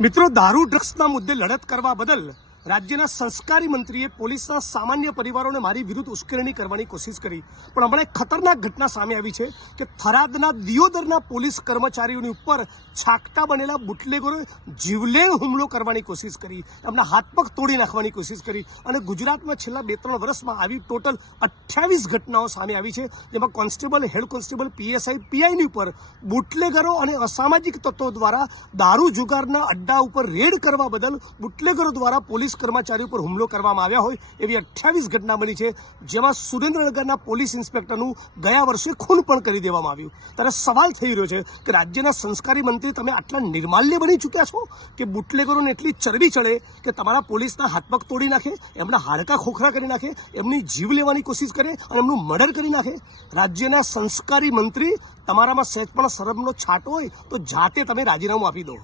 મિત્રો, દારૂ ડ્રગ્સના મુદ્દે લડત કરવા બદલ રાજ્યના સંસ્કારી મંત્રીએ પોલીસના સામાન્ય પરિવારોને મારી વિરુદ્ધ ઉશ્કેરણી કરવાની કોશિશ કરી, પણ હમણાં એક ખતરનાક ઘટના સામે આવી છે કે થરાદના દિયોદરના પોલીસ કર્મચારીઓની ઉપર છાકટા બનેલા બુટલેગરોએ જીવલેણ હુમલો કરવાની કોશિશ કરી, એમના હાથ પગ તોડી નાખવાની કોશિશ કરી અને ગુજરાતમાં છેલ્લા 2-3 વર્ષમાં આવી ટોટલ 28 ઘટનાઓ સામે આવી છે, જેમાં કોન્સ્ટેબલ, હેડ કોન્સ્ટેબલ, પીએસઆઈ, પીઆઈની ઉપર બુટલેગરો અને અસામાજિક તત્વો દ્વારા દારૂ જુગારના અડ્ડા ઉપર રેડ કરવા બદલ બુટલેગરો દ્વારા પોલીસ કર્મચારીઓ પર હુમલો કરવામાં આવ્યા હોય એવી 28 ઘટના બની છે, જેમાં સુરેન્દ્રનગરના પોલીસ ઇન્સ્પેક્ટરનું ગયા વર્ષે ખૂન પણ કરી દેવામાં આવ્યું। ત્યારે સવાલ થઈ રહ્યો છે કે રાજ્યના સંસ્કારી મંત્રી તમે આટલા નિર્માલ્ય બની ચૂક્યા છો કે બુટલેગરોને એટલી ચરબી ચડે કે તમારા પોલીસના હાથ પગ તોડી નાખે, એમના હાડકા ખોખરા કરી નાખે, એમની જીવ લેવાની કોશિશ કરે અને એમનું મર્ડર કરી નાખે। રાજ્યના સંસ્કારી મંત્રી, તમારામાં સહેજ પણ શરમનો છાંટ હોય તો જાતે તમે રાજીનામું આપી દો।